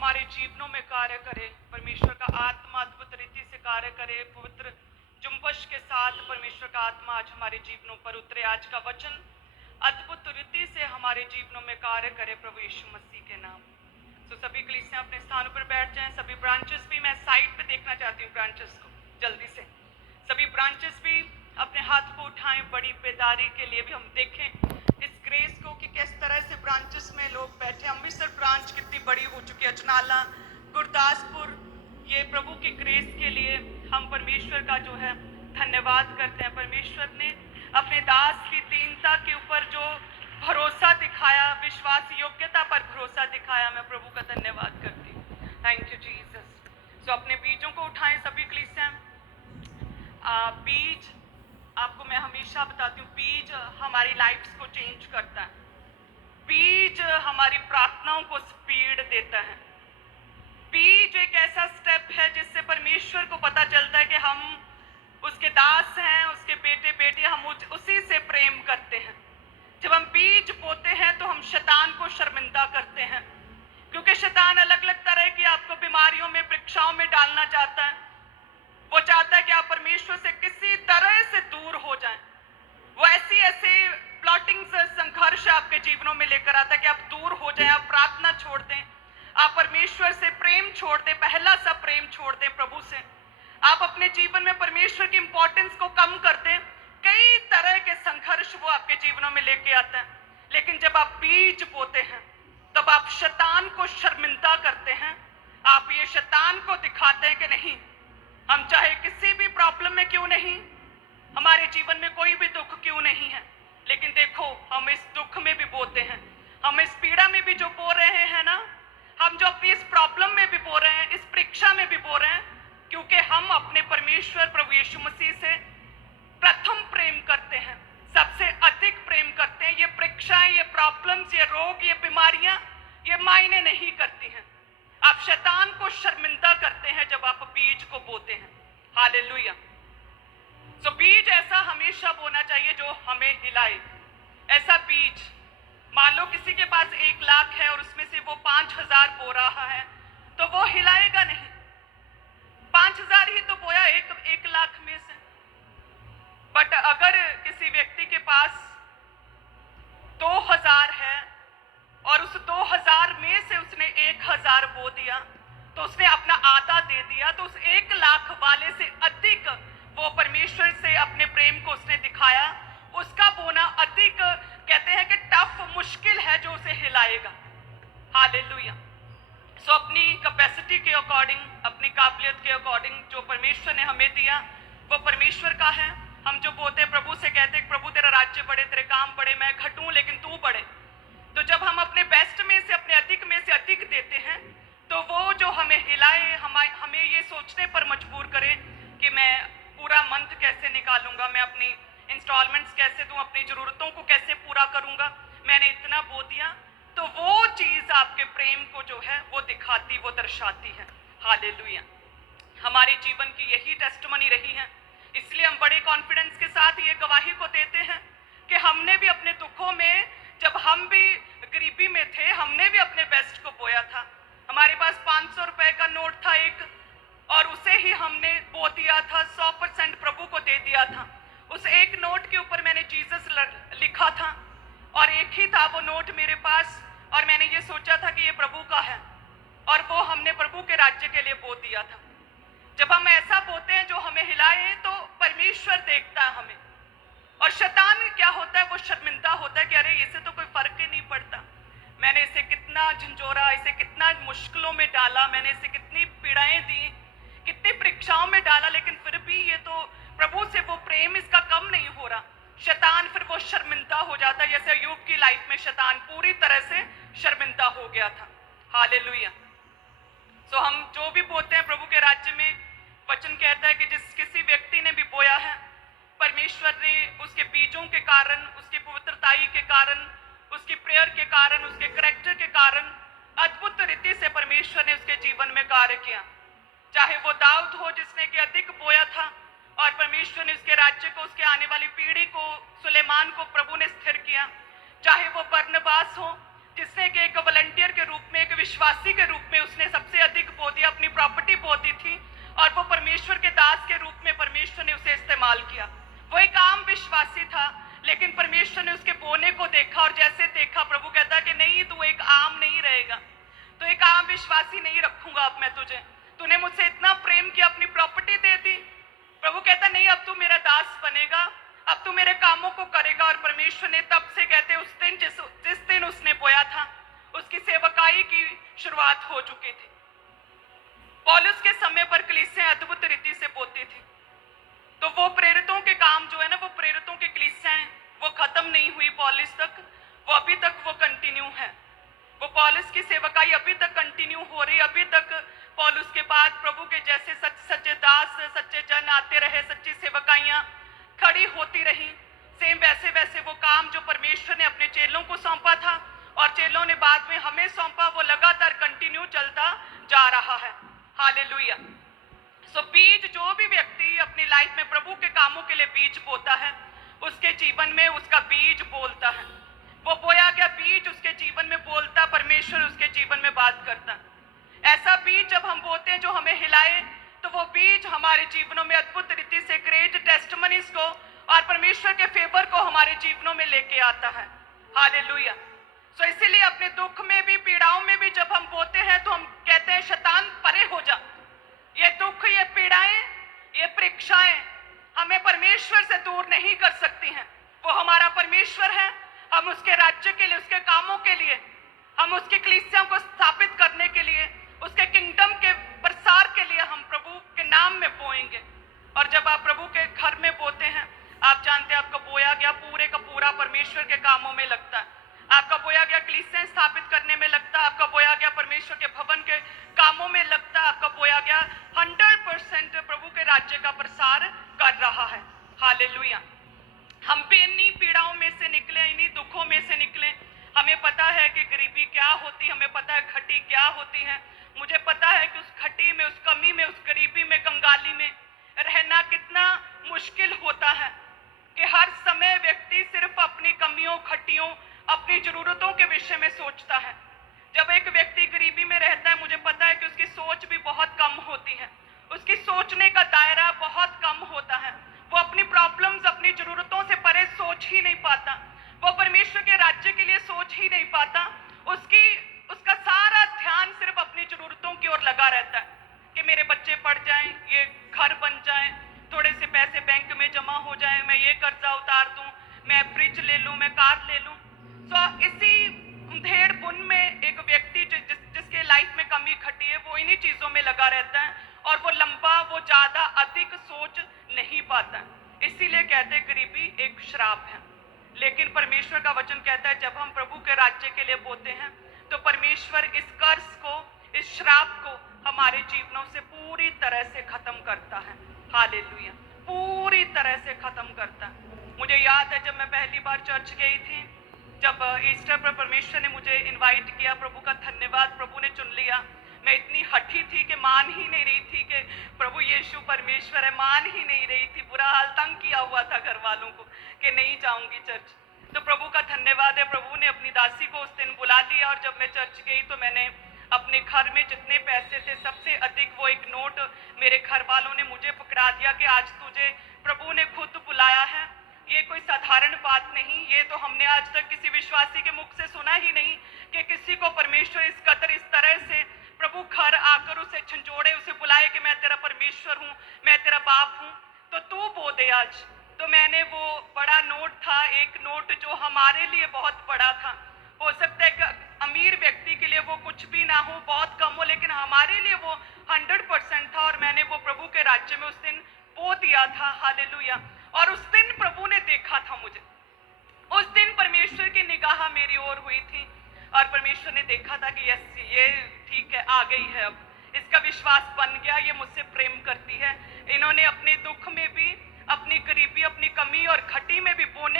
हमारे जीवनों में कार्य करे। परमेश्वर का आत्मा अद्भुत रीति से कार्य करे। पवित्र जुम्बश के साथ परमेश्वर का आत्मा आज हमारे जीवनों पर उतरे। आज का वचन अद्भुत रीति से हमारे जीवनों में कार्य करे प्रभु यीशु मसीह के नाम। तो सभी कलीसियां अपने स्थानों पर बैठ जाएं। सभी ब्रांचेस भी, मैं साइड पे देखना चाहती हूँ ब्रांचेस को जल्दी से। सभी ब्रांचेस भी अपने हाथ को उठाएं। बड़ी बेदारी के लिए भी हम देखें इस ग्रेस को कि किस तरह से ब्रांचेस में लोग बैठे। अमृतसर ब्रांच कितनी बड़ी हो चुकी है, अजनाला, गुरदासपुर। ये प्रभु की ग्रेस के लिए हम परमेश्वर का जो है धन्यवाद करते हैं। परमेश्वर ने अपने दास की दीनता के ऊपर जो भरोसा दिखाया, विश्वास योग्यता पर भरोसा दिखाया, मैं प्रभु का धन्यवाद करती हूँ। Thank you Jesus. सो अपने बीजों को उठाएं सभी कलीसियां। बीज, आपको मैं हमेशा बताती हूँ, बीज हमारी लाइफ्स को चेंज करता है। बीज हमारी प्रार्थनाओं को स्पीड देता है। बीज एक ऐसा स्टेप है जिससे परमेश्वर को पता चलता है कि हम उसके दास हैं, उसके बेटे बेटी, हम उसी से प्रेम करते हैं। जब हम बीज बोते हैं तो हम शैतान को शर्मिंदा करते हैं, क्योंकि शैतान अलग अलग तरह की आपको बीमारियों में, परीक्षाओं में डालना चाहता है। वो चाहता है कि आप परमेश्वर से किसी तरह से दूर हो जाएं। वो ऐसी प्लॉटिंग से संघर्ष आपके जीवनों में लेकर आता है कि आप दूर हो जाएं, आप प्रार्थना छोड़ दें, आप परमेश्वर से प्रेम छोड़ दें, पहला सा प्रेम छोड़ दें प्रभु से। आप अपने जीवन में परमेश्वर की इंपॉर्टेंस को कम कर दें। कई तरह के संघर्ष वो आपके जीवनों में लेके आता है। लेकिन जब आप बीज बोते हैं तब आप शैतान को शर्मिंदा करते हैं। आप ये शैतान को दिखाते हैं कि नहीं, हम चाहे किसी भी प्रॉब्लम में क्यों नहीं, हमारे जीवन में कोई भी दुख क्यों नहीं है, लेकिन देखो हम इस दुख में भी बोते हैं, हम इस पीड़ा में भी जो बो रहे हैं ना, हम जो अपनी इस प्रॉब्लम में भी बो रहे हैं, इस परीक्षा में भी बो रहे हैं, क्योंकि हम अपने परमेश्वर प्रभु यीशु मसीह से प्रथम प्रेम करते हैं, सबसे अधिक प्रेम करते हैं। ये परीक्षाएं, ये प्रॉब्लम्स, ये रोग, ये बीमारियां, ये मायने नहीं करती हैं। आप शैतान को शर्मिंदा करते हैं जब आप बीज को बोते हैं। हालेलुया। तो बीज ऐसा हमेशा बोना चाहिए जो हमें हिलाए। ऐसा बीज, मान लो किसी के पास 1 लाख है और उसमें से वो 5,000 बो रहा है, तो वो हिलाएगा नहीं। 5,000 ही तो बोया एक लाख में से। बट अगर किसी व्यक्ति के पास 2,000 है और उस 2,000 में से उसने 1,000 बो दिया, तो उसने अपना आधा दे दिया, तो उस 1 लाख वाले से अधिक वो परमेश्वर से अपने प्रेम को उसने दिखाया। उसका बोना अधिक, कहते हैं कि टफ, मुश्किल है जो उसे हिलाएगा। हालेलुया। सो अपनी कैपेसिटी के अकॉर्डिंग, अपनी काबिलियत के अकॉर्डिंग जो परमेश्वर ने हमें दिया वो परमेश्वर का है। हम जो बोते प्रभु से कहते हैं प्रभु तेरा राज्य बढ़े, तेरे काम बढ़े, मैं घटूं लेकिन तू बढ़े। तो जब हम अपने बेस्ट में से, अपने अधिक में से अधिक देते हैं, तो वो जो हमें हिलाए, हमें ये सोचने पर मजबूर करे कि मैं पूरा मंथ कैसे निकालूंगा, मैं अपनी इंस्टॉलमेंट्स कैसे दूं, अपनी जरूरतों को कैसे पूरा करूंगा, मैंने इतना बो दिया। तो वो चीज आपके प्रेम को जो है वो दिखाती, वो दर्शाती है। हालेलुया। हमारे जीवन की यही टेस्टमनी रही है, इसलिए हम बड़े कॉन्फिडेंस के साथ ये गवाही को देते हैं कि हमने भी अपने दुखों में, जब हम भी गरीबी में थे, हमने भी अपने बेस्ट को बोया था। हमारे पास 500 रुपए का नोट था एक, और उसे ही हमने बो दिया था, 100% प्रभु को दे दिया था। उस एक नोट के ऊपर मैंने जीसस लिखा था, और एक ही था वो नोट मेरे पास, और मैंने ये सोचा था कि ये प्रभु का है, और वो हमने प्रभु के राज्य के लिए बो दिया था। जब हम ऐसा बोते हैं जो हमें हिलाए, तो परमेश्वर देखता है हमें, और शैतान क्या होता है, वो शर्मिंदा होता है कि अरे इसे तो कोई फर्क ही नहीं पड़ता, मैंने इसे कितना झंझोरा, इसे कितना मुश्किलों में डाला, मैंने इसे कितनी पीड़ाएं दी, कितनी परीक्षाओं में डाला, लेकिन फिर भी ये तो प्रभु से वो प्रेम इसका कम नहीं हो रहा। शैतान फिर वो शर्मिंदा हो जाता है, जैसे अय्यूब की लाइफ में शैतान पूरी तरह से शर्मिंदा हो गया था। हालेलुया। सो हम जो भी बोते हैं प्रभु के राज्य में, वचन कहता है कि जिस किसी व्यक्ति ने भी बोया है, परमेश्वर ने उसके बीजों के कारण, उसकी पवित्रताई के कारण, उसकी प्रेयर के कारण, उसके करैक्टर के कारण अद्भुत रीति से परमेश्वर ने उसके जीवन में कार्य किया। चाहे वो दाऊद हो जिसने कि अधिक बोया था, और परमेश्वर ने उसके राज्य को, उसके आने वाली पीढ़ी को, सुलेमान को प्रभु ने स्थिर किया। चाहे वो बरनबास हो जिसने कि एक वॉलंटियर के रूप में, एक विश्वासी के रूप में उसने सबसे अधिक बो दिया, अपनी प्रॉपर्टी बो दी थी, और वो परमेश्वर के दास के रूप में परमेश्वर ने उसे इस्तेमाल किया। वो एक आम विश्वासी था, लेकिन परमेश्वर ने उसके बोने को देखा, और जैसे देखा प्रभु कहता कि नहीं, तू एक आम नहीं रहेगा, तो एक आम विश्वासी नहीं रखूंगा अब मैं तुझे। तूने मुझसे इतना प्रेम किया, अपनी प्रॉपर्टी दे दी। प्रभु कहता नहीं, अब तू मेरा दास बनेगा, अब तू मेरे कामों को करेगा। और परमेश्वर ने तब से कहते उस दिन जिस दिन उसने बोया था, उसकी सेवकाई की शुरुआत हो चुकी थी। पौलुस के समय पर कलीसियां अद्भुत रीति से बोती थी, तो वो प्रेरितों के काम जो है ना, वो प्रेरितों की कलीसियां वो खत्म नहीं हुई पौलुस तक, वो अभी तक वो कंटिन्यू है। वो पौलुस की सेवकाई अभी तक कंटिन्यू हो रही, अभी तक पौलुस के बाद प्रभु के जैसे सच्चे दास, सच्चे जन आते रहे, सच्ची सेवकाइयां खड़ी होती रही। सेम वैसे वैसे वो काम जो परमेश्वर ने अपने चेलों को सौंपा था और चेलों ने बाद में हमें सौंपा, वो लगातार कंटिन्यू चलता जा रहा है। हालेलुया। सो बीज, जो भी व्यक्ति अपनी लाइफ में प्रभु के कामों के लिए बीज बोता है, उसके जीवन में उसका बीज बोलता है। वो बोया गया बीज उसके जीवन में बोलता, परमेश्वर उसके जीवन में बात करता। ऐसा बीज जब हम बोते हैं जो हमें हिलाए, तो वो बीज हमारे जीवनों में अद्भुत रीति से ग्रेट टेस्टिमनीज को और परमेश्वर के फेवर को हमारे जीवनों में लेके आता है। हालेलुया। सो इसीलिए अपने दुख में भी, पीड़ाओं में भी जब हम बोते हैं, तो हम कहते हैं शैतान परे हो जा। ये दुख, ये पीड़ाएं, ये परीक्षाएं हमें परमेश्वर से दूर नहीं कर सकती हैं। वो हमारा परमेश्वर है, हम उसके राज्य के लिए, उसके कामों के लिए, हम उसकी कलीसियाओं को स्थापित करने के लिए, उसके किंगडम के प्रसार के लिए हम प्रभु के नाम में बोएंगे। और जब आप प्रभु के घर में बोते हैं, आप जानते हैं आपका बोया गया पूरे का पूरा परमेश्वर के कामों में लगता है। आपका बोया गया कलीसियाएं स्थापित करने में लगता है, आपका बोया गया परमेश्वर के भवन के कामों में लगता है, आपका बोया गया 100% प्रभु के राज्य का प्रसार कर रहा है। हालेलुया। हम भी इन्हीं पीड़ाओं में से निकले, इन्हीं दुखों में से निकले। हमें पता है कि गरीबी क्या होती है, हमें पता है घटी क्या होती है। मुझे पता है कि उस घटी में, उस कमी में, उस गरीबी में, कंगाली में रहना कितना मुश्किल होता है, कि हर समय व्यक्ति सिर्फ अपनी कमियों, घटियों, अपनी जरूरतों के विषय में सोचता है। जब एक व्यक्ति गरीबी में रहता है, मुझे पता है कि उसकी सोच भी बहुत कम होती है, उसकी सोचने का दायरा बहुत कम होता है। वो अपनी प्रॉब्लम्स, अपनी जरूरतों से परे सोच ही नहीं पाता, वो परमेश्वर के राज्य के लिए सोच ही नहीं पाता। उसका सारा ध्यान सिर्फ अपनी जरूरतों की ओर लगा रहता है, कि मेरे बच्चे पढ़ जाएं, ये घर बन जाएं, थोड़े से पैसे बैंक में जमा हो जाएं, मैं ये कर्जा उतार दूं, मैं फ्रिज ले लूं, मैं कार ले लूं। तो इसी अंधेड़ बुन में एक व्यक्ति जिसके लाइफ में कमी घटी है, वो इन्हीं चीजों में लगा रहता है, और वो लंबा, वो ज्यादा अधिक सोच नहीं पाता। इसीलिए कहते हैं गरीबी एक श्राप है। लेकिन परमेश्वर का वचन कहता है, जब हम प्रभु के राज्य के लिए बोते हैं, तो परमेश्वर इस कर्ज को, इस श्राप को हमारे जीवनों से पूरी तरह से खत्म करता है। हालेलुया। पूरी तरह से खत्म करता है। मुझे याद है जब मैं पहली बार चर्च गई थी, जब ईस्टर पर परमेश्वर ने मुझे इनवाइट किया, प्रभु का धन्यवाद, प्रभु ने चुन लिया। मैं इतनी हठी थी कि मान ही नहीं रही थी कि प्रभु यीशु परमेश्वर है, मान ही नहीं रही थी। बुरा हाल, तंग किया हुआ था घर वालों को कि नहीं जाऊंगी चर्च। तो प्रभु का धन्यवाद है, प्रभु ने अपनी दासी को उस दिन बुला लिया, और जब मैं चर्च गई तो मैंने अपने घर में जितने पैसे थे, सबसे अधिक वो एक नोट मेरे घर वालों ने मुझे पकड़ा दिया कि आज तुझे प्रभु ने खुद बुलाया है। ये कोई साधारण बात नहीं, ये तो हमने आज तक किसी विश्वासी के मुख से सुना ही नहीं कि किसी को परमेश्वर इस कदर, इस तरह से प्रभु घर आकर उसे झंझोड़े, उसे बुलाए कि मैं तेरा परमेश्वर हूँ, मैं तेरा बाप हूँ, तो तू बो दे आज। तो मैंने वो बड़ा नोट था, एक नोट जो हमारे लिए बहुत बड़ा था, हो सकता है कि अमीर व्यक्ति के लिए वो कुछ भी ना हो, बहुत कम हो, लेकिन हमारे लिए वो 100% था, और मैंने वो प्रभु के राज्य में उस दिन बो दिया था। हालेलुया। और उस दिन प्रभु ने देखा था मुझे, उस दिन परमेश्वर की निगाह मेरी ओर हुई थी, और परमेश्वर ने देखा था कि यस, ये ठीक है, आ गई है, अब इसका विश्वास बन गया, ये मुझसे प्रेम करती है। इन्होंने अपने दुख में भी, अपनी गरीबी, अपनी कमी और घटी में भी बोने